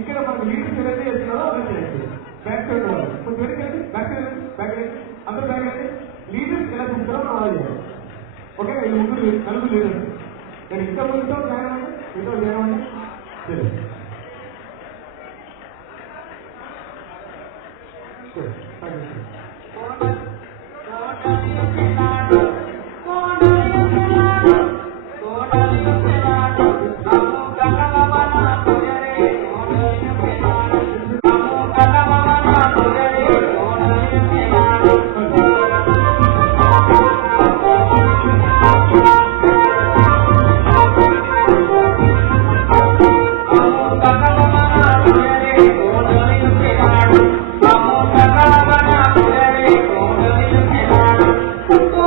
ఇక్కడ మనకు లీడర్స్ ఎవరైతే చేస్తున్నారో అదే చేయండి. బ్యాక్ సైడ్ వాళ్ళు కొంచెం వెనకండి, బ్యాక్ అందరూ బ్యాక్ అండి. లీడర్స్ ఎలా చూస్తారో మనం అలా చేయాలి. ఓకే, ఈ ముగ్గురు నలుగురు లీడర్స్. నేను ఇంకా ముందు జాయిన్ అవ్వండి, ఇంకా జాయిన్ అవ్వండి. సరే Oh,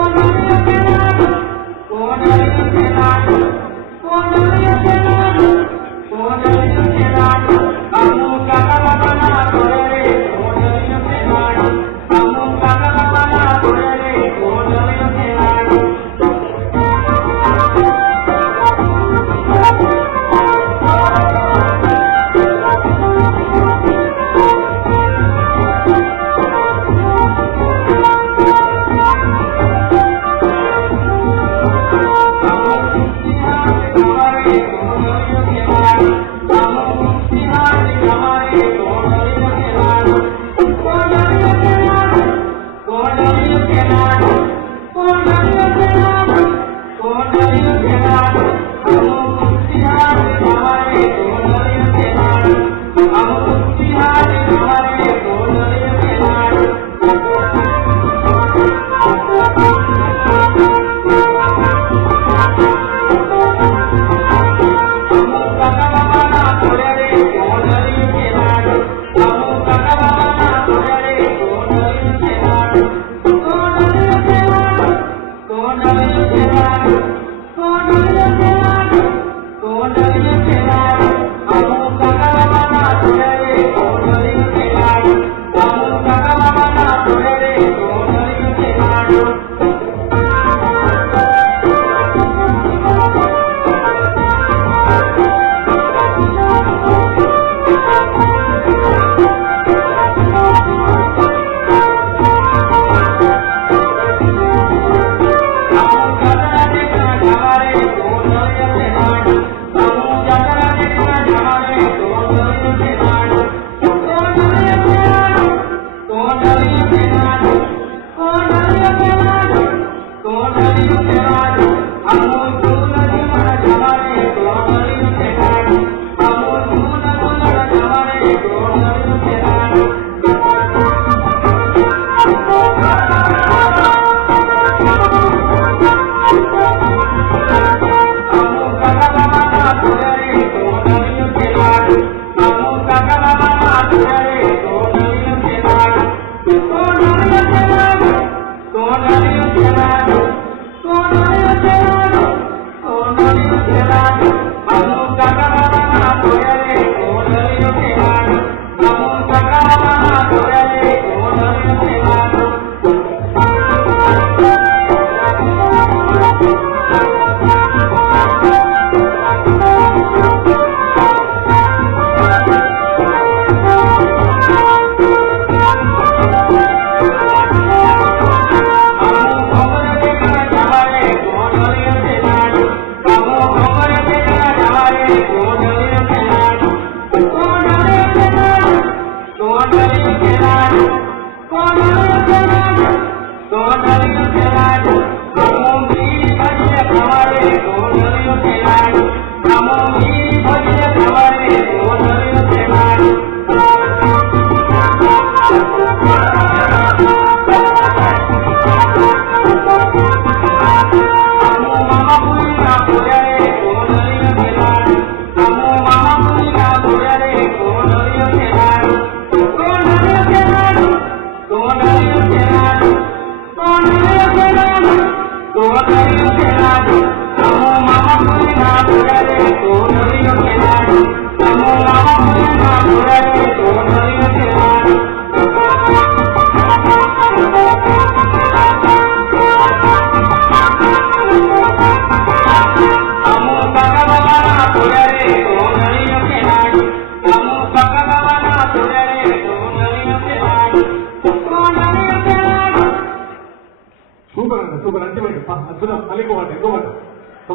సూపర్ అండి, సూపర్ అల్టిమేట్, అద్భుతం. మళ్ళీ ఇంకోటి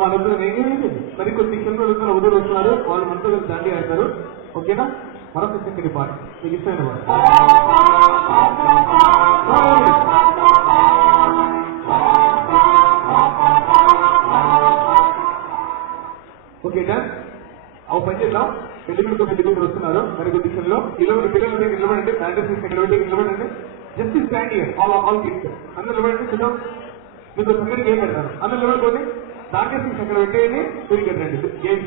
మన అద్భుతం ఏమేమి మరి కొద్ది కిలోమీటర్లు వదిలి వస్తున్నారు, వాళ్ళు మనతో దాండి ఆడతారు. ఓకేనా? మరొక సెకండ్ పాట మీకు ఇష్టమైన పాట. Okay done. అవి పని చేద్దాం. పెళ్లి వస్తున్నారు మరి కొద్ది క్షణంలో. పిల్లలు నిలబడండి, ఫ్యాంటసీస్ ఎక్కడ పెట్టి నిలబడండి. Just stand year all kids అందరూ నిలబడండి. చూద్దాం, మీకు సంగతి గేమ్ పెడతాను. అందరూ నిలబడుకోండి. ఫ్యాంటసీస్ ఎక్కడ పెట్టేయండి. మీరు రండి. గేమ్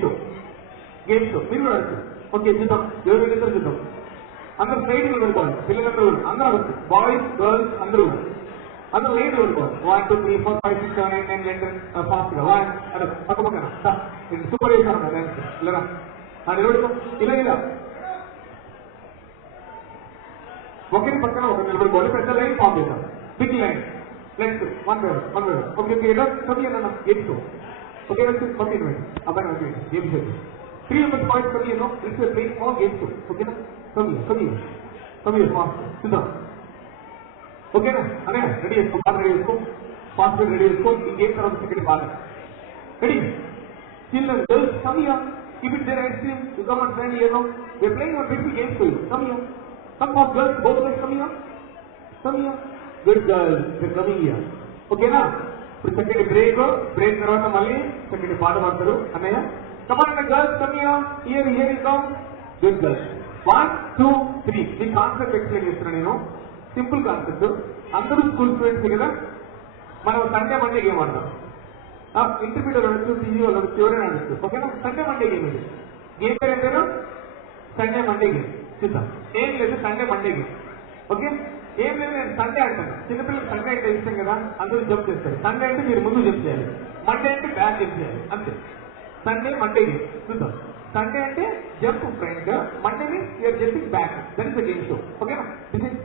షో మీరు కూడా అడుగుతారు. ఓకే చూద్దాం, ఎవరు పెట్టిందో చూద్దాం. అందరూ స్ట్రైట్ నిలబడుకోవాలి. పిల్లలందరూ అందరూ అడుగుతారు. బాయ్స్ గర్ల్స్ అందరూ అందరూ లైన్ నిలబడుకోవాలి. 1 2 3 4 5 6 7 8 9 10 ఫాస్ట్ గా 1 అదే పక్క పక్కన సూపర్ చేశాను. ఇలా నిలబడుకో. ఇలా ఒకరి పక్కన ఒకరు నిలబడుకోవాలి. పెద్ద లైన్ ఫామ్ చేద్దాం. Big line left one by one. Okay okay ఇలా కవి అన్న గేమ్స్. ఓకే పంపించండి అబ్బాయి పంపించండి. గేమ్స్ 3 మెంబర్స్ పాయింట్స్ కవి అన్నో ఇట్స్ ప్లేయింగ్ ఆల్ గేమ్స్. ఓకేనా? కవి ఫాస్ట్ చూద్దాం. ఓకేనా? అనే రెడీ చేసుకో, బాగా రెడీ చేసుకో, ఫాస్ట్ రెడీ చేసుకో. ఈ గేమ్ తర్వాత సెకండ్ బాగా ready. Children girls come here. Keep it there, I see you come and stand here now. We are playing one beautiful game for you. Come here. Come on, girls, both of us come here. Good girls, they're coming here. Okay na? ఇప్పుడు second break తర్వాత మళ్ళీ second పాట పాడతారు అన్నయ్య. Come on, girls, come here. Here you come. Good girls. 1 2 3. ఈ concept explain చేస్తున్నా నేను. Simple concept. అందరూ స్కూల్ స్టూడెంట్స్ కదా. మనం సండే మండే గేమ్ ఆడతాం. ఇంటర్మీడియట్ అడచ్చు, పీజీ వాళ్ళు అడచ్చు, ఎవరైనా అడచ్చు. ఓకేనా? సండే మండే గేమ్ ఇది. గేమ్ పేరు ఏంటారు? Sunday Monday game. చూద్దాం. ఏం లేదు, సండే మండే గేమ్. ఓకే? ఏం లేదు, నేను సండే అంటాను. చిన్నపిల్లలు సండే అంటే ఇష్టం కదా, అందరూ జంప్ చేస్తారు. సండే అంటే మీరు ముందు జంప్ చేయాలి, మండే అంటే బ్యాక్ జంప్ చేయాలి, అంతే. సండే మండే గేమ్ చూద్దాం. సండే అంటే jump front, Monday means you're jumping back. That is the game show. ఓకేనా? This is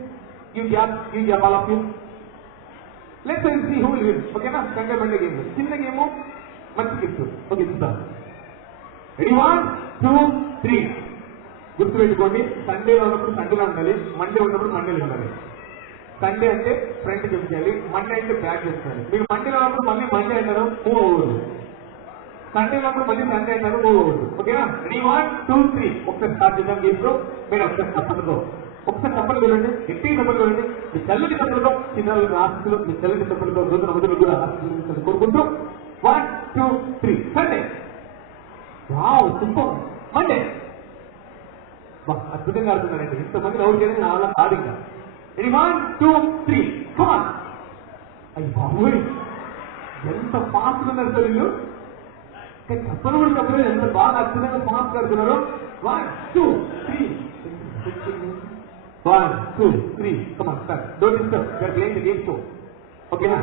you gap all of you. Let's see who will win. Okay na? Sunday Monday game. చిన్న game మంచి gift. Okay చూద్దాం. Ready 1 2 3. గుర్తు పెట్టుకోండి, సండేలో ఉన్నప్పుడు సండేలో ఉండాలి, Monday ఉన్నప్పుడు మండేలో ఉండాలి. సండే అంటే ఫ్రంట్ జంప్ చేయాలి, మండే అంటే బ్యాక్ జంప్ చేయాలి. మీరు మండేలో ఉన్నప్పుడు మళ్ళీ మండే అంటారు, మూవ్ అవ్వదు. సండే ఉన్నప్పుడు మళ్ళీ సండే అంటారు, మూవ్ అవ్వదు. ఓకేనా? రెడీ 1 2 3. ఒకసారి స్టార్ట్ చేద్దాం గేమ్ లో. మీరు ఒకసారి తప్పలు వెళ్ళండి, గట్టి తప్పలు వెళ్ళండి. మీ చల్లటి తప్పులతో చిన్న ఆస్తులు, మీ చల్లటి తప్పులతో రోజున మొదలు కూడా ఆస్తులు కోరుకుంటూ 1 2 3. సండే. Wow super. మండే. అద్భుతంగా ఆడుతున్నారండి. ఇంతమంది అవుట్ చేయడం నా వల్ల కాదు ఇంకా. రెడీ 1 2 3. కమాన్. అయ్యి బాబోయ్, ఎంత ఫాస్ట్ ఉన్నారు సార్ వీళ్ళు. చెప్పలు కూడా చెప్పలేదు, ఎంత బాగా అద్భుతంగా ఫాస్ట్ ఆడుతున్నారు. 1 2 3. 1 2 3. Come on, start. Don't disturb. We are playing the game show. ఓకేనా?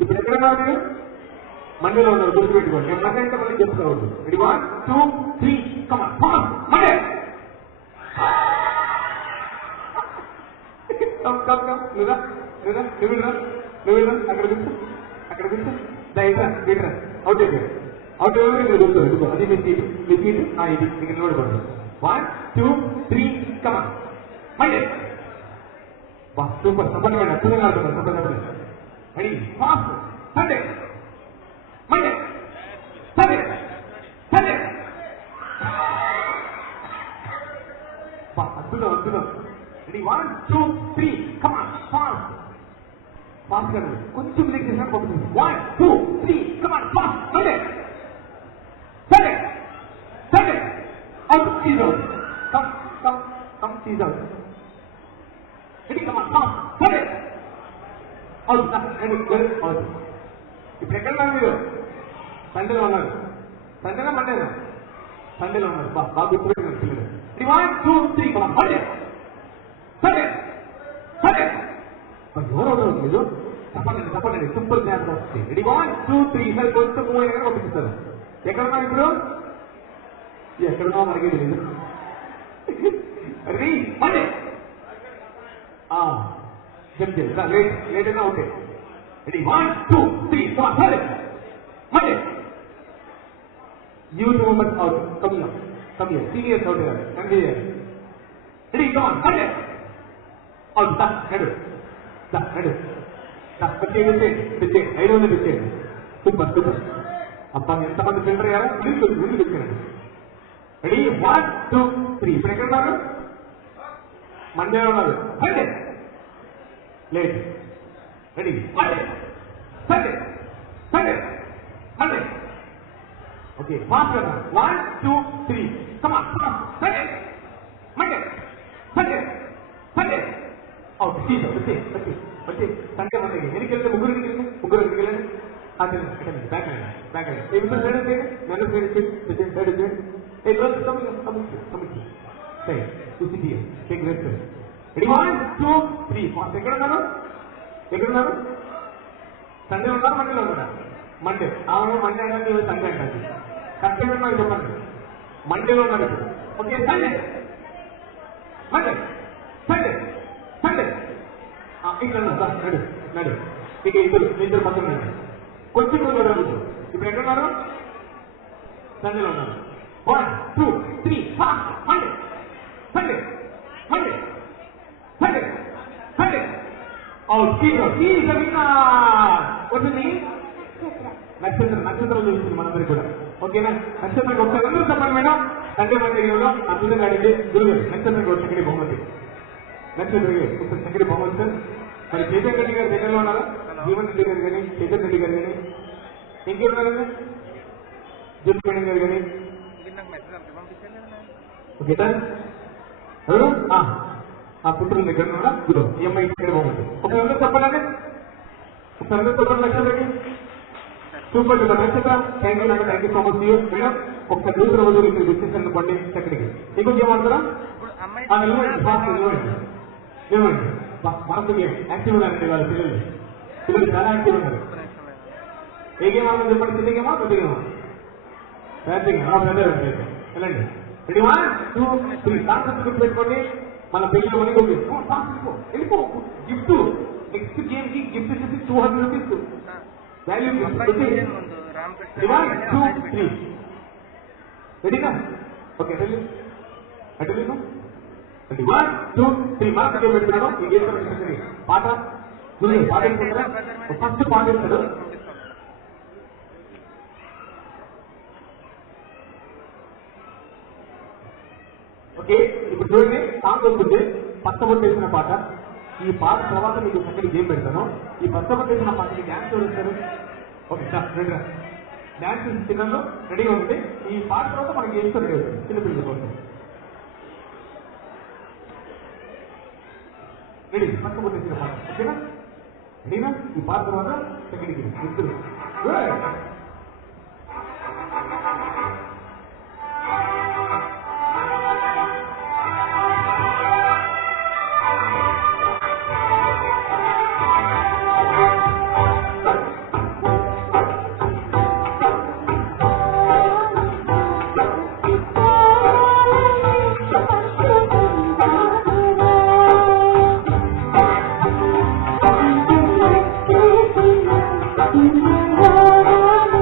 ఇప్పుడు ఎక్కడ ఉన్నారు మీరు? మండేలో ఉన్నారు, గుర్తుపెట్టుకోండి. నేను మండే అంటే మళ్ళీ చెప్తాను. రెడీ 1 2 3. Come on, Monday. నువ్వురా అక్కడ కూర్చో. దయరా అవుట్ అయిపోయారు. అవుట్ అయిపోయి మీరు కూర్చోండి. అది మీ సీటు ఇది మీకు నిలబడుకోండి. 1 2 3. Come on, Monday. సూపర్. సంపన్న అద్భుతంగా ఆడుతున్నారు. సంపన్న ready fast. Sunday Monday Sunday Sunday. అద్భుతం. రెడీ 1 2 3. కమాన్ ఫాస్ట్ గా కొంచెం బ్రేక్ చేసినా 1 2 3. Come on fast. Monday Sunday Sunday. Out seize out. Come seize out. Ready come on fast. Sunday out. Out. ఇప్పుడు ఎక్కడ ఉన్నారు మీరు? సండేలో ఉన్నారు. సండేనా మండేనా? సండేలో ఉన్నారు. బాగా గుర్తుపెట్టినారు పిల్లలు. 1 2 3. కమాన్ మండే సండే సండే. ఎవరు మీరు? తప్పండి సింపుల్ జ్ఞాపకం వస్తుంది. రెడీ 1 2 3. ఈసారి కొంచెం మూవ్ అయినా పంపిస్తారు. ఎక్కడున్నారు ఇప్పుడు? ఎక్కడున్నా మనకి తెలియదు. Ready Monday. జంప్ లేట్ అయినా okay. Ready 1 2 3. Sunday Monday. Youth movement out. Come here. Seniors out అయ్యారు. Ready come on Monday. అవును సార్ నడు సార్ నడు సార్ వచ్చేయండి 500 ఇచ్చేయండి సూపర్ సూపర్ అబ్బా ఎంతమంది ఫిల్టర్ అయ్యారా ముందు తెచ్చానండి రెడీ 1 2 3 ఇప్పుడు ఎక్కడ ఉన్నారు మండేలో ఉన్నారు Sunday late ready Sunday Sunday Sunday Sunday okay fast కదా 1 2 3 come on Sunday Monday Sunday Sunday okay season వచ్చే సండే మండే ఎనికి వెళ్తే ముగ్గురు వెళ్ళండి బ్యాక్ ఏ విధంగా సైడ్ చేయండి నన్ను సైడ్ చేయండి ఏ రోజు కమిటీ సై చూసి టేక్ రెస్ట్ రెడీ 1 2 3 ఫాస్ట్ ఎక్కడ ఉన్నారు సండే ఉన్నారు మండేలో ఉన్నారా మండే అవును మండే అంటే సండే అంటారు కరెక్ట్గా నాకు చెప్పండి మండేలో ఉన్నారు okay Sunday Monday Sunday Sunday ఇక్కడ నడు ఇక ఇద్దరు పక్కన కొంచెం ఇప్పుడు ఎక్కడ ఉన్నారు సండేలో ఉన్నారు 1 2 3 fast Monday Sunday Monday Sunday Sunday నక్షత్రం చూస్తుంది మనందరికి కూడా ఓకేనా నక్షత్రం ఒకసారి అందరూ చెప్పండి మేడం సండే మండే అద్భుతంగా అడిగి గురువు నక్షత్రం ఒక చక్కటి బహుమతి నక్షత్రం ఒకసారి చక్కటి బహుమతి సార్ మరి చైతన్ రెడ్డి గారు దగ్గరలో ఉన్నారా జీవన్ రెడ్డి గారు కానీ చైతన్ రెడ్డి గారు కానీ ఇంకెవరున్నారండి జిమ్ మేడం గారు కానీ ఓకే సార్ ఎవరు ఆ పుత్రుల దగ్గర ఉన్నారా గురు ఈఎంఐ ఇక్కడ బహుమతి ఒకసారి అందరూ చెప్పండి ఒకసారి అందరూ చెప్పండి నక్షత్రకి సూపర్ డూపర్ నక్షత్రం thank you so much madam ఒకసారి దూసర రోజులు ఇక్కడ డిస్కషన్ అనుకోండి చక్కడికి ఇంకొక ఏమంటారా మనకు యాక్టివ్ ఉన్నారండి వాళ్ళ పిల్లలు చాలా యాక్టివ్ ఉన్నారు ఏ గేమ్ ఆడమని చెప్పండి చిన్న గేమా పెద్ద గేమా బ్యాటింగ్ వెళ్ళండి రెడీ 1 2 3 కాన్సెప్ట్ గుర్తుపెట్టుకోండి మన పిల్లలు మనకి వెళ్ళిపో గిఫ్ట్ నెక్స్ట్ గేమ్ కి గిఫ్ట్ వచ్చేసి 200 రూపీస్ వాల్యూ గిఫ్ట్ 1 2 3 రెడీనా ఓకే రెడీ రెడీ 1 2 3 మార్క్ పెట్టుకున్నాను ఈ గేమ్ పాట ఫస్ట్ పాట ఇస్తాడు ఓకే ఇప్పుడు చూడండి సాంగ్ వస్తుంది పచ్చబొట్టేసిన పాట ఈ పాట తర్వాత మీకు చక్కటి గేమ్ పెడతాను ఈ పచ్చబొట్టేసిన పాటకి డ్యాన్స్ చూస్తారు ఓకే సార్ డ్యాన్స్ చిన్నలో రెడీగా ఉంది ఈ పాట తర్వాత మనకి గేమ్స్ రెడీ అవుతుంది చిన్నపిల్లల కోసం రెడీ పచ్చబొట్టేసిన పాట ఓకేనా రెడీనా ఈ పాట తర్వాత చక్కటి గేమ్ ఇద్దరు Oh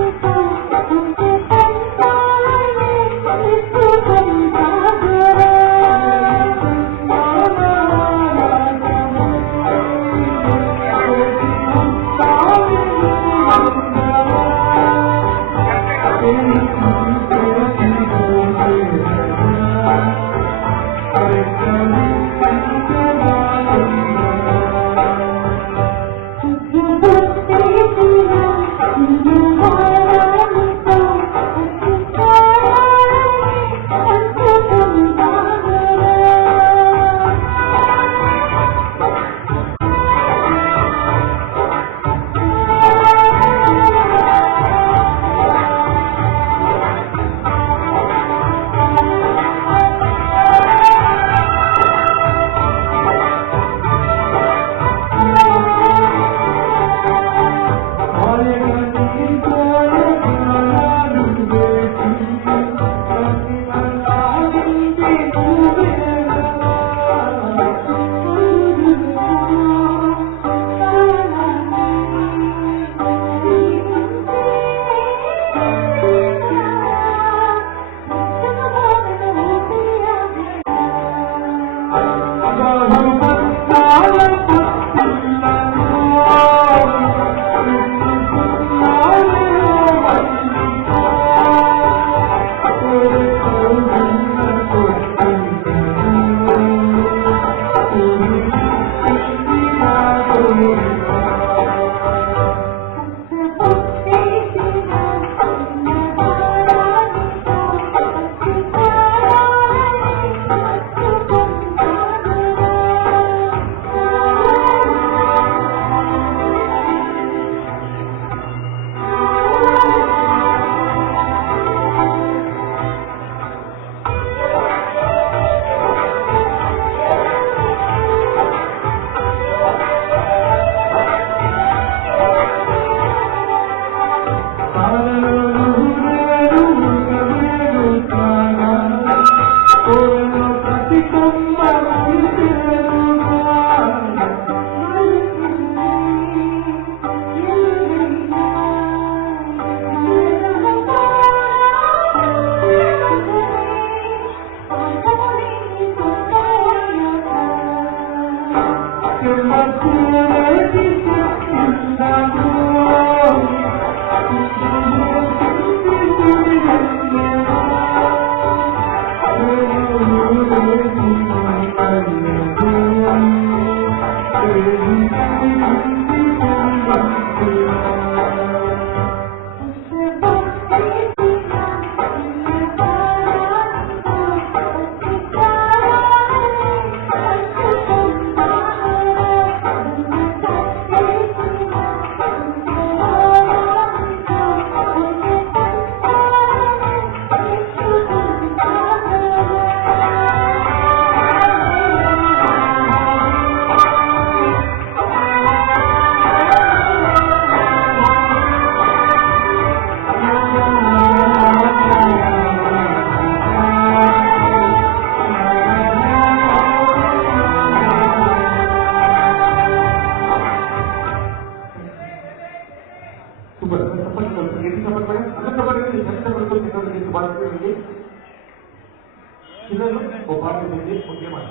పిల్లలు ఓ పాట ఉంది ఒకే మాట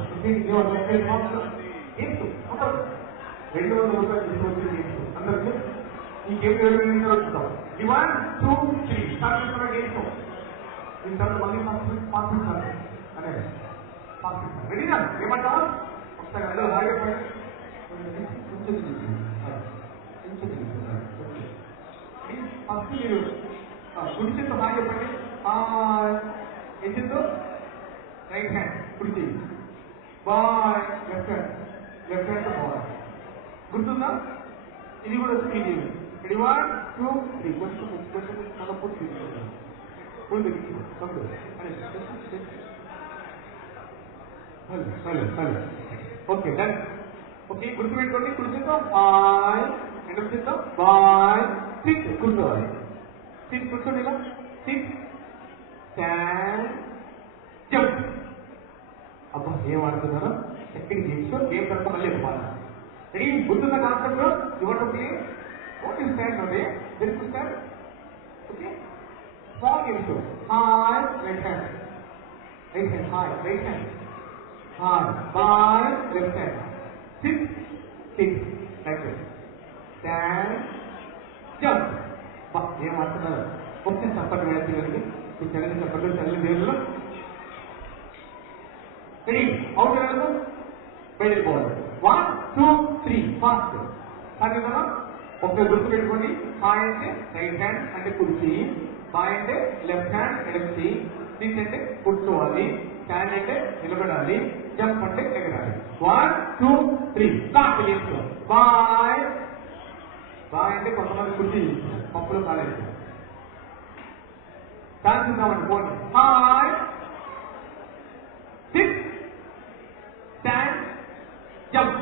200 రూపాయలు తీసుకొచ్చి అందరికీ ఈ గేమ్ ఎవరు చూద్దాం 1 2 3 స్టార్ట్ చేస్తున్న గేమ్స్ దీని తర్వాత మళ్ళీ పాస్ అనేది రెడీనా ఏమంటావా ఒకసారి అందరూ హాయిగా ఫస్ట్ మీరు కుడి చేతితో హాయి చెప్పండి ఏం చేద్దో రైట్ హ్యాండ్ కుడి చేయి బాయ్ లెఫ్ట్ హ్యాండ్ బాయ్ గుర్తుందా ఇది కూడా స్పీడ్ రెడీ 1 2 3 కొంచెం చాలా పూర్తి తీసుకుంటాను పూర్తి హలో ఓకే డన్ ఓకే గుర్తుపెట్టుకోండి కుడి చేద్దాం బాయ్ ఎడమ చేద్దాం బాయ్ సిట్ కూర్చోవాలి సిట్ కూర్చోండి ఇలా సిట్ స్టాండ్ జంప్ అబ్బా ఏం ఆడుతున్నారో సెకండ్ గేమ్స్ గేమ్ తర్వాత మళ్ళీ పాట రెడీ గుర్తున్న concept you want to play what you stand okay very good stand okay small games hi right hand hi right hand hi bye left hand sit like this stand jump బా ఏం ఆడుతున్నారు ఒకసారి చప్పట్లు వేసి వెళ్ళి మీ చల్లని చప్పట్లు చల్లని దేవుళ్ళు రెడీ అవుట్ వెళ్ళదు బయటకు పోవాలి 1 2 3 ఫాస్ట్ కానీ కదా ఒకసారి గుర్తు పెట్టుకోండి హాయ్ అంటే రైట్ హ్యాండ్ అంటే కుర్చీ బాయ్ అంటే లెఫ్ట్ హ్యాండ్ ఎడమచి సిట్ అంటే కూర్చోవాలి స్టాండ్ అంటే నిలబడాలి జంప్ అంటే ఎగరాలి 1 2 3 స్టార్ట్ చేస్తూ బాయ్ బాయ్ అంటే కొంతమంది కుర్చీ పప్పులు కాలేదు ఛాన్స్ ఇద్దామండి పోండి హాయ్ సిట్ స్టాండ్ జంప్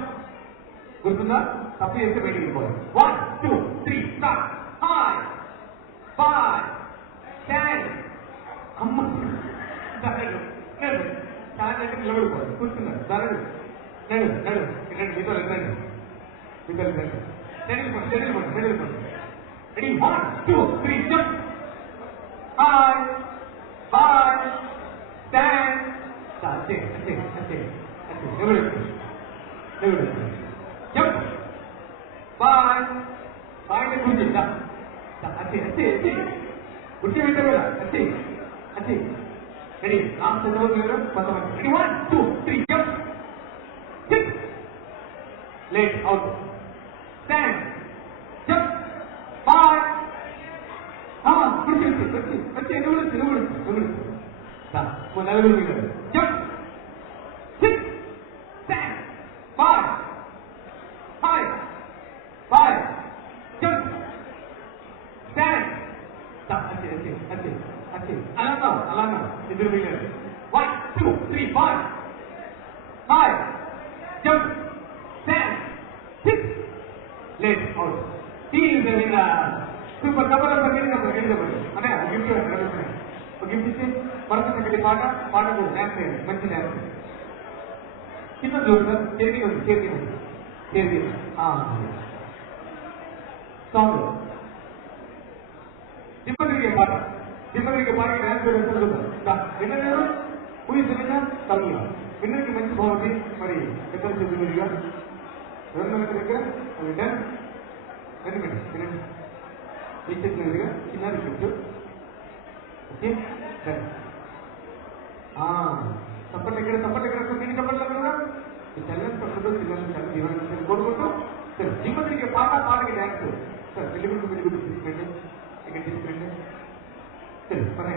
గుర్తుందా తప్పు చేస్తే బయటికి వెళ్ళిపోవాలి 1 2 3 స్టార్ట్ హాయ్ బాయ్ స్టాండ్ అమ్మ స్టాండ్ అంటే నిలబడిపోవాలి కూర్చున్నారు సరే నడు మీతో వెళ్ళండి ready 1 2 3 jump hi bye stand అంతే జంప్ బాయ్ బాయ్ అంటే కూర్చో అంతే కుర్చీ పెట్టారు కదా అంతే రెడీ లాస్ట్ చదవలేరు కొంతమంది ready 1 2 3 jump sit late out stand jump bye కుర్చీ నువ్వు నలుగురు మీద jump sit stand bye hi bye jump stand అంతే అలాగా ఇద్దరు మిగిలారు 1 2 3 bye hi jump stand sit late out ఈ సూపర్ కబర్ గెలిచబడి అంటే గిఫ్ట్ ఇచ్చి పడుతున్న పాటకు డ్యాన్స్ చేయండి మంచి డ్యాన్స్ కింద చూడు సార్ చేతి సాంగ్ దిప్పతిరిగే పాటకి డ్యాన్స్ చూద్దాం విన్నర్ పూజ తమిళ విన్నర్కి మంచి బాగుంది మరి పెద్దలు చెప్పినట్టుగా దగ్గర డన్ వినండి వినండి మీకు చెప్పినదిగా చిన్న రిక్వెస్ట్ ఓకే డన్ తప్పట్లు ఎక్కడ మీరు చెప్పట్లేదు కదా చల్లని తప్పదు పిల్లలు చల్లని జీవనం కోరుకుంటూ సరే జిమ్మ తిరిగే పాట పాటకి డ్యాన్స్ సార్ పెళ్లి గురించి తీసుకురండి ఇక్కడ తీసుకురండి సరే పనే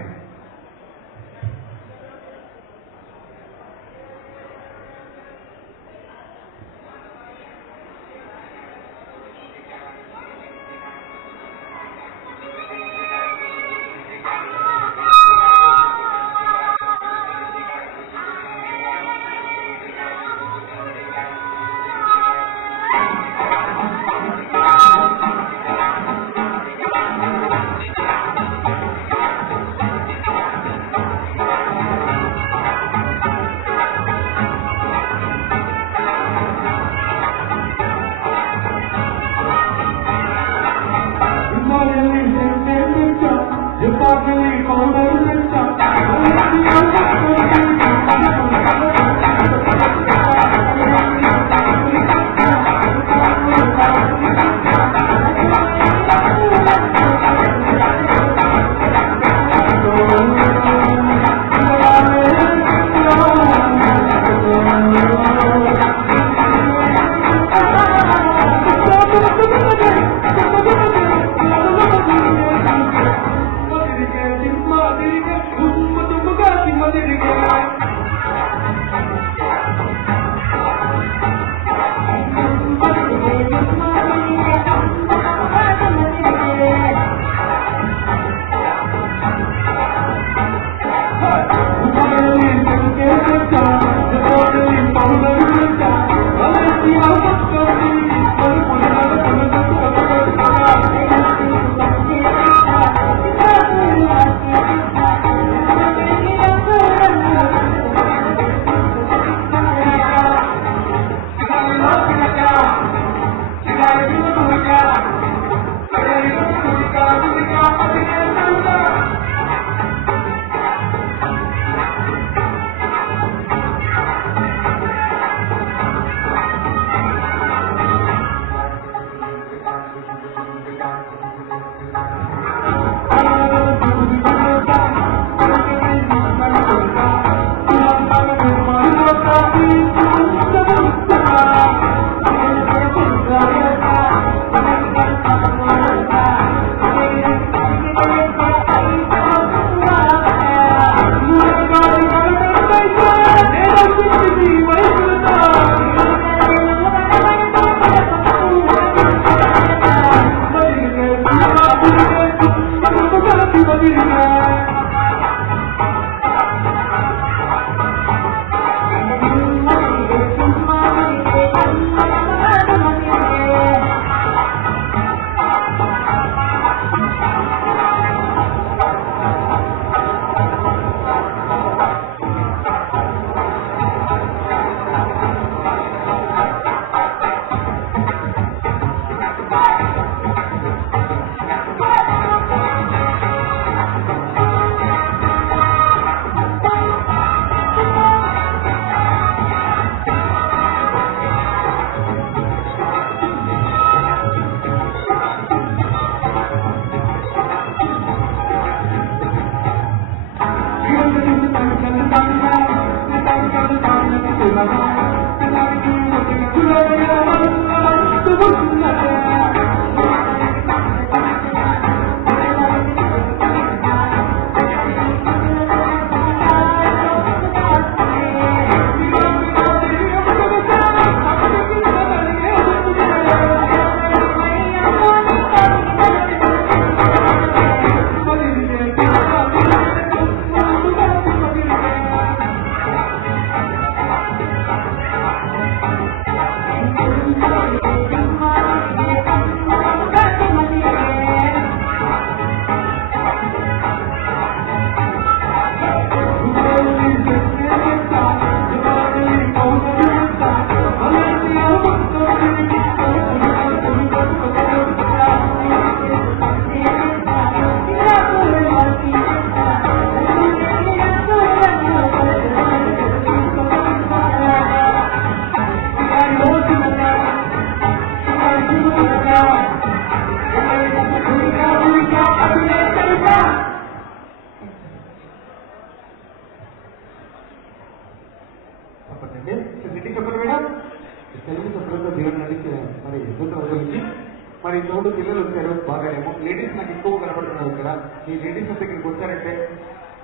మరి ఇంతకుముందు పిల్లలు వచ్చారు బాగానేమో. లేడీస్ నాకు ఎక్కువ కనబడుతున్నారు ఇక్కడ. ఈ లేడీస్ దగ్గరికి వచ్చారంటే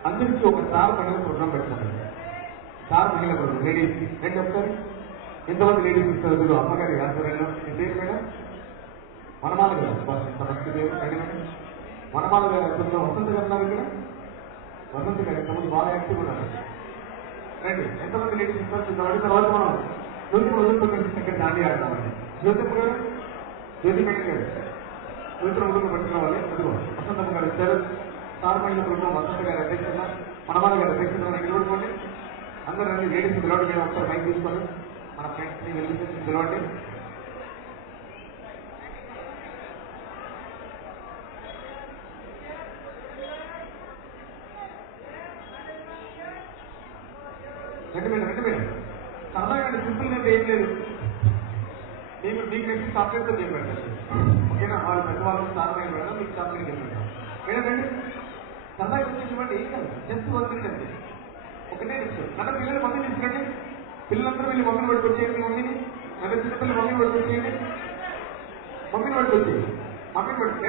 అందరికీ ఒక స్టార్ పండుగ ప్రోగ్రామ్ పెడతాను. స్టార్ మహిళ ప్రోగ్రామ్ లేడీస్ నేను చెప్తాను. ఎంతమంది లేడీస్ ఇస్తారు అమ్మగారి ఆధ్వర్యంలో. మీ పేరు మేడం? వనమాల గారు. సమస్య పేరు మేడం. వనమాల గారు కొంచెం వసంత గారు ఉన్నారు ఇక్కడ. వసంత గారు ఎంతమంది బాగా యాక్టివ్ ఉన్నారు. రండి. ఎంతమంది లేడీస్ ఇస్తారు చూద్దామండి. తర్వాత మనం జ్యోతి వదులుకుని ఇక్కడ దాండి ఆడతామండి. జ్యోతిమ్మ గారు, జ్యోతి మేడం గారు జ్యోతిని వదులు పట్టుకోవాలి. అదిగో వసంతమ్మ గారు ఇచ్చారు. స్టార్ మహిళ ప్రోగ్రాం వసంత గారు అధ్యక్షత, వనమాల గారు అధ్యక్షత నిలబడుకోండి. అందరూ రండి. లేడీస్ పిలవండి. మేము ఒకసారి మైక్ తీసుకొని మన ఫ్రెండ్స్ ని వెళ్ళి పిలవండి. రెండు మేడం సరదాగా సింపుల్ గా ఏం లేదు. మీకు నెక్స్ట్ చాక్లెట్ తో చెప్పండి. ఓకేనా? వాళ్ళు పెద్దవాళ్ళు సారమైన మేడం మీకు చాక్లెట్ చెప్పండి. ఏంటండి సరదాగా వచ్చేటువంటి ఏం కాదు. జస్ట్ వదిలింది అంతే. ఒకటే నిమిషం. నన్న పిల్లలు మమ్మీ తీసుకురండి. పిల్లలందరూ వెళ్ళి మమ్మీని పట్టుకొచ్చేయండి. మమ్మీని నన్న చిన్నపిల్లలు మమ్మీని పట్టుకొచ్చేయండి. మమ్మీని పట్టుకొచ్చేయండి. మమ్మీని పట్టు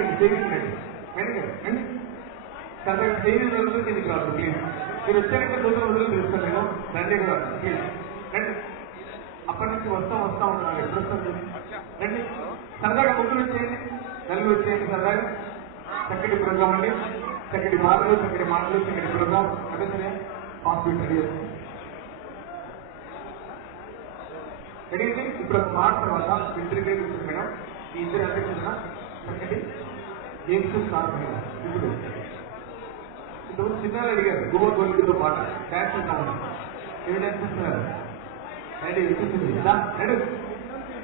రండి. సేవింగ్ రండి. రండి. సరదాగా సేవింగ్ రోజులు దీనికి రాదు. ప్లీజ్ మీరు వచ్చారంటే రోజుల రోజులు తెలుస్తాను నేను. రండి కూడా ప్లీజ్ రండి. అప్పటి నుంచి వస్తా ఉంటాను. ఎప్పుడు వస్తాను రండి. సరదాగా ముగ్గురు వచ్చేయండి. నలుగురు వచ్చేయండి. సరదాగా చక్కటి ప్రోగ్రాం అండి. చక్కటి మాటలు, చక్కటి ప్రోగ్రాం. అదే సరే హాస్పిటల్ రెడీ అండి. ఇప్పుడు ఒక మాట తర్వాత ఇద్దరి పేరు ఉంటుంది మేడం. ఈ ఇద్దరు అధ్యక్షత చక్కటి గేమ్స్ స్టార్ట్ అయ్యారు. ఇప్పుడు ఇంతకుముందు చిన్నాలు అడిగారు గుమ్మ గొల్లితో పాట డాన్స్ చేస్తామని. ఏమి డాన్స్ చేస్తున్నారు? రెడీ వచ్చేసింది రెడీ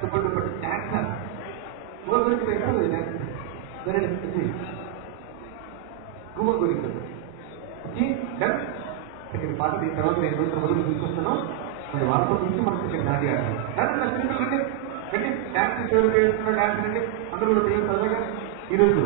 దుప్పటి డాన్స్ గుమ్మ గొల్లితో వేస్తుంది డాన్స్. సరే గుమ్మ గొల్లితో వచ్చి డన్. సెకండ్ పాట దీని తర్వాత నేను రోజుల మొదలు తీసుకొస్తాను. మరి వాళ్ళతో నుంచి మనం సెకండ్ దాడి ఆడాలి. రండి రండి. డాన్స్ ఎవరు చేస్తున్న డాన్స్ రండి. అందరూ కూడా పిల్లలు సరదాగా ఈరోజు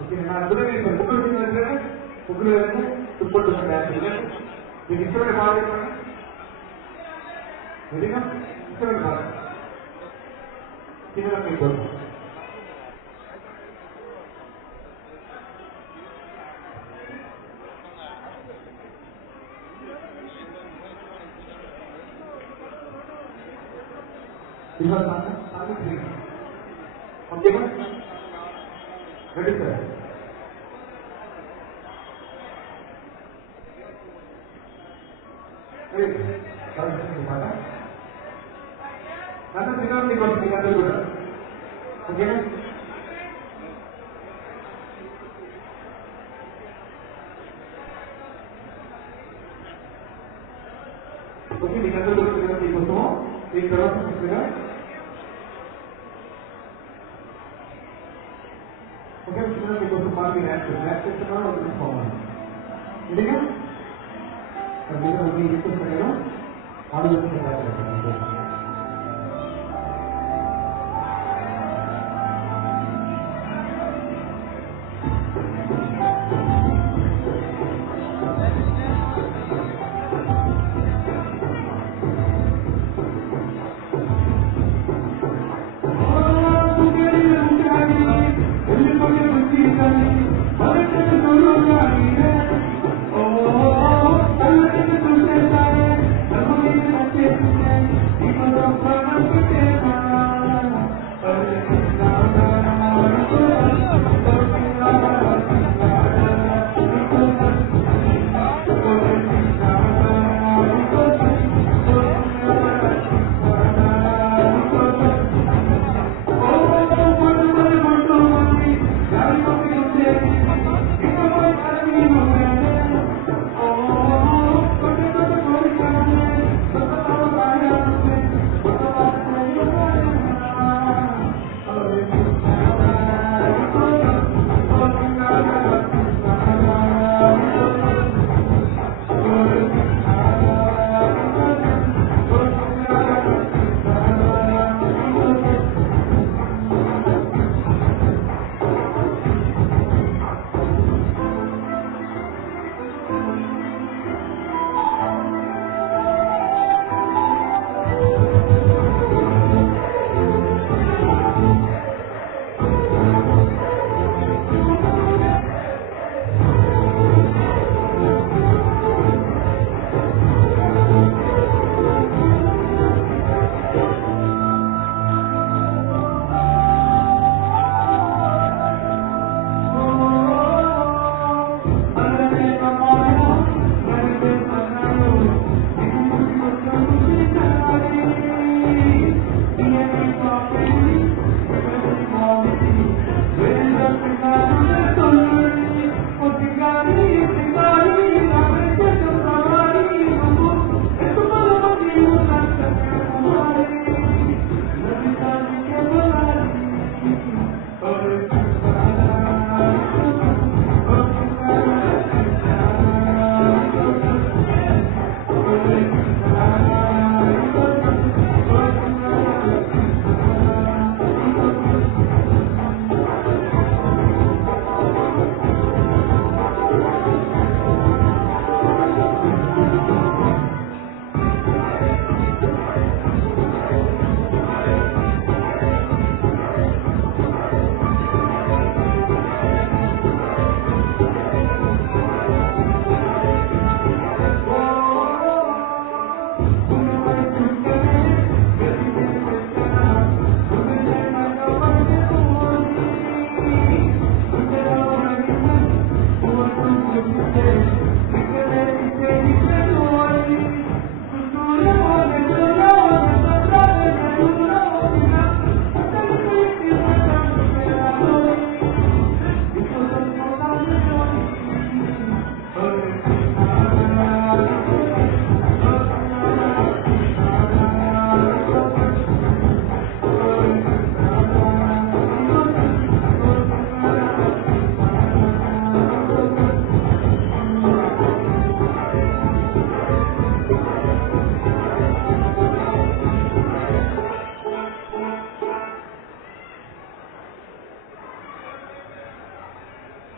ఓకే నా అందరూ ముగ్గురు తుప్పట్టుకున్న డ్యాన్స్ మీకు ఇష్టమైన పాట చెప్పండి. రెడీగా ఇష్టమైన పాట చిన్న మీకు ఓకేనా రెడీ సార్ మాట నన్ను తినడం మీకు వస్తుంది అందరూ కూడా ఓకేనా ఓకే మీకు అందరూ కూడా తినడం మీకోసము దీని తర్వాత చూస్తుగా ఓకే తినడం మీకోసం పాటు మీరు యాక్ట్ చేస్తున్నారు తెలుసుకోవాలి రెడీగా మీరు రిక్వెస్ట్ కదా ఆలోచించారు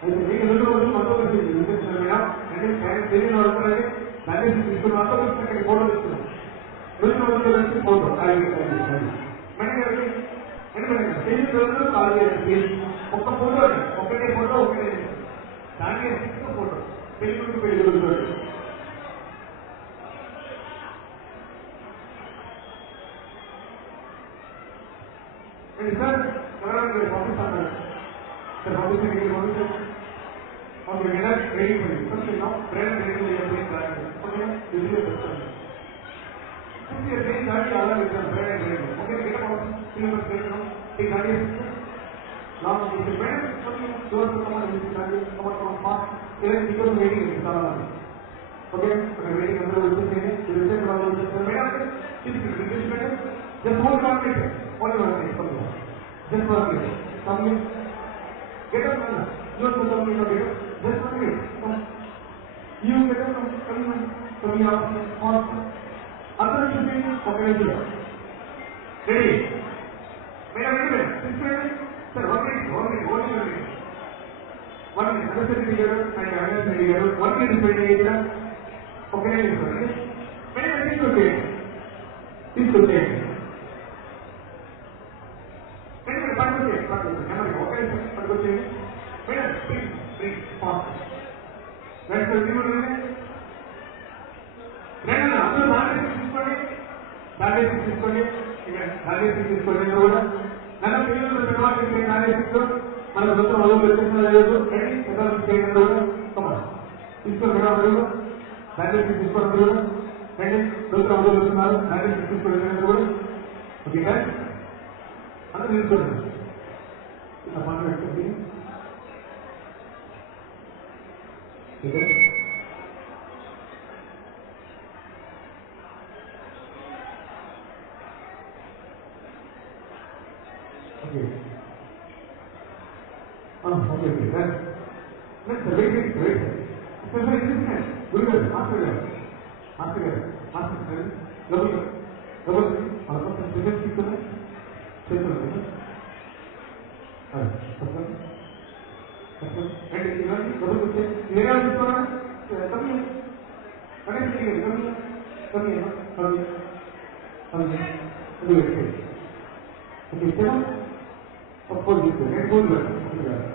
అయితే మీకు ఎదురు రోజు మనతో కలిసి మేడం అంటే తెలియని వాళ్ళు దాన్ని తీసుకుని మనతో కలిసి అక్కడ ఫోటో తీసుకున్నాం రోజు రోజుతో కలిసి ఫోటో మేడం గారికి అంటే మేడం తెలియని రోజులు కాల్ చేయాలి ఒక్క ఫోటో ఒకటే ఫోటో ఒకటే దానికి ఫోటో పెళ్లి పెళ్లి రోజు సార్ ఎవరైనా పంపిస్తాను సార్ పంపిస్తాను okay madam ready for bread ready Just one minute. Come here. Get up, man. You also come here. Get up. Just one minute. Come. You get up. Come here. Come here. Other should be okay. Ready? Madam, ready? 6 minutes. Sir, 1 minute. 1 minute. 1 minute. 1 minute. Understand together. And I understand together. 1 minute is ready. Okay, ready? Madam, this is okay. This is okay. తీసుకోండి తీసుకోండి కూడా నన్ను పిల్లలు తీసుకో మన దృష్టి మొదలు పెట్టేసిన తీసుకోండి తీసుకోవడం కూడా రండి దృష్టి మొదలు పెడుతున్నారు తీసుకోవడం కూడా ఓకే అందరూ తీసుకోండి ఇలా పని పెట్టుకుంది ఓకే ఓకే సార్ గురుగారు మాస్టర్ గారు లోపల మన కోసం ప్రిపేర్ తీసుకున్నా చేస్తున్నాను అంటే ఇవన్నీ గొడవలు ఏడా తీసుకోరా కమ్మి ఓకే ఇచ్చారా ఫోన్ తీసుకోండి నేను ఫోన్ పెడతాను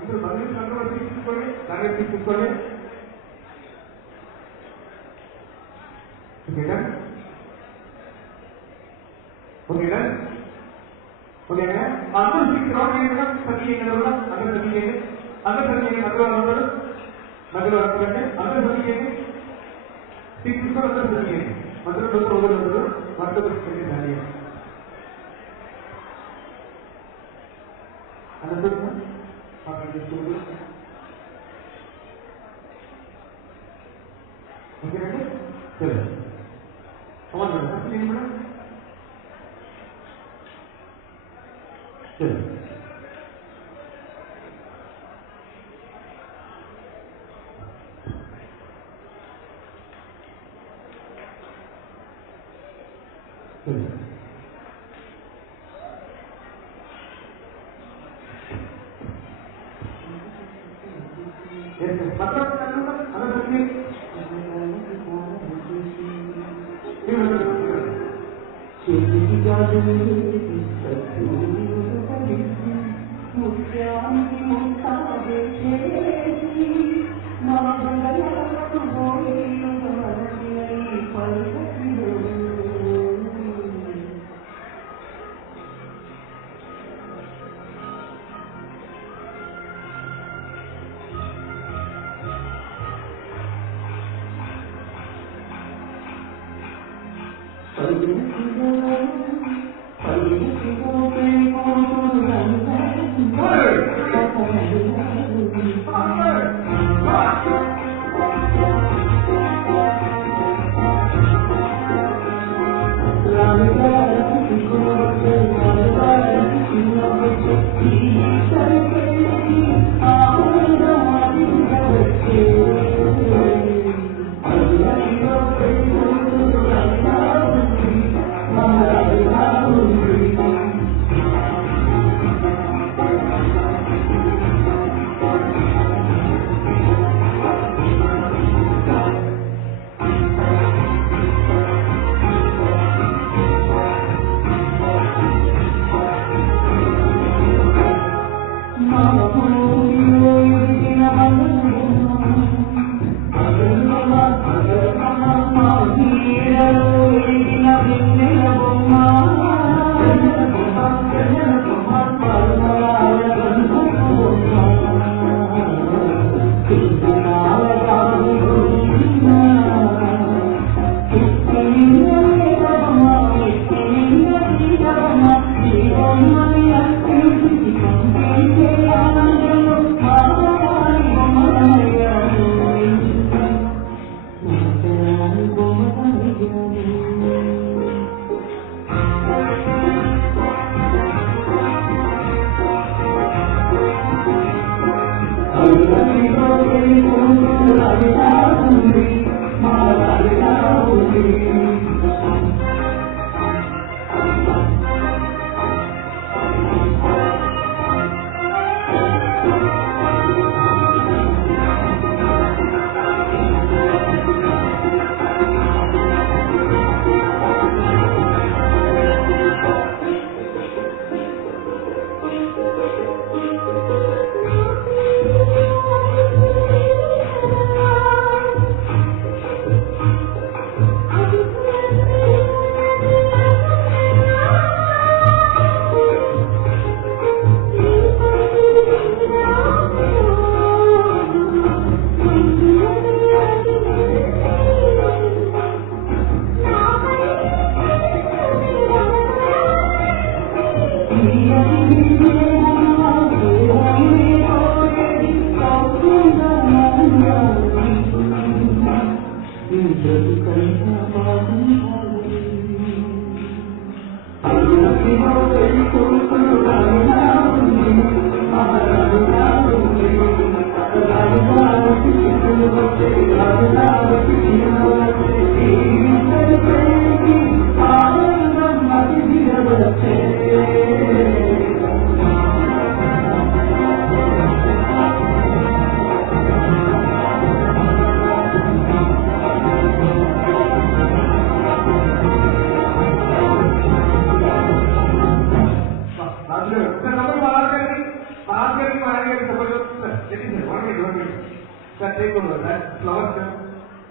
అందరూ అందరూ తీసుకోండి దాన్ని తీసుకోండి ఓకేనా ఓకేనా ఓకేనా అందరూ తీసుకోండి సరి కూడా అందరూ సరి చేయండి అందరూ సరి చేయండి మధ్యలో అంటే అందరూ సరి చేయండి తీసుకోండి అందరూ సరి చేయండి అందరూ రోజులు వాటితో తీసుకెళ్ళి దాని అందరూ ఓకేనండి సరే అవ్వాలి మేడం ఫస్ట్ ఏంటి మేడం సరే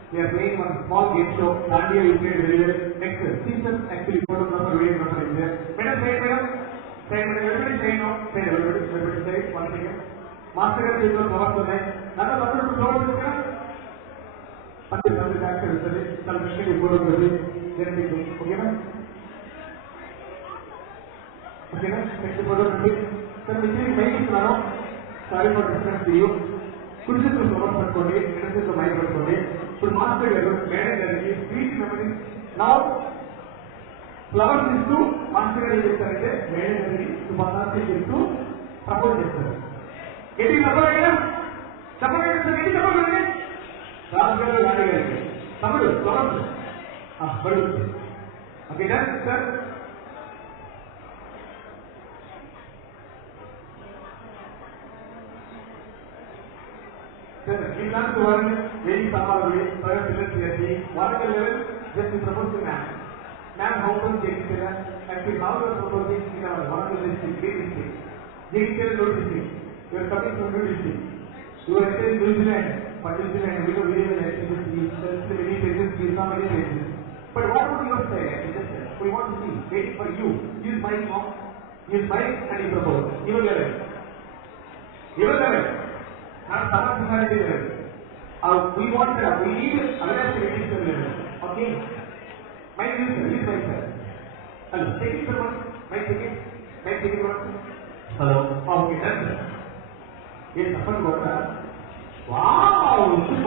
We are playing one small game show. Earlier you played very well. Next season actually photographer, videographer is there. Madam, say madam. Say madam. Everybody say no. Say everybody. Everybody say it. One second. Master garu చేతిలో flowers ఉన్నాయి. నన్ను అందరూ flowers తీసుకురా. పక్కన అందరూ back side ఉంటుంది. చాలా కృష్ణుడి ఫోటోగ్రఫీ జరిపించు. ఓకేనా? ఓకేనా? Next photography. సార్ మీకు మైక్ ఇస్తున్నాను. Sorry for disturbance you. కుడి చేతిలో ఫ్లవర్స్ పట్టుకోండి. ఎడమ చేతిలో మైక్ పట్టుకోండి. ఇప్పుడు మాస్టర్ గారు మేడం గారికి స్వీట్ మెమరీ నా ఫ్లవర్స్ ఇస్తూ మాస్టర్ గారు ఏం చెప్తారంటే మేడం గారికి శుభాకాంక్షలు చెప్తూ ప్రపోజ్ చేస్తారు. ఏంటి చెప్పగలిగినా చెప్పగలిగిన ఏంటి చెప్పగలిగి రాజు గారు రాణి గారికి తమ్ముడు ఫ్లవర్స్ బడి ఓకేనా సార్? ఇలాంటి వారిని వెయ్యి సమాలు ప్రయత్నించి వారికి level just propose to ma'am. Ma'am how can Jagtial actually how your proposing in our one of the district great district Jagtial లో district you are coming from new district you are staying New Zealand but New Zealand we know very well actually that's very places we saw many places but what would you say just we want to see wait for you use my song use my and you propose even level not personality level we want we need awareness level okay mike release mike sir. Hello take it sir. Mike take it hello. Okay done sir. ఏ తప్పని కొట్టరా. Wow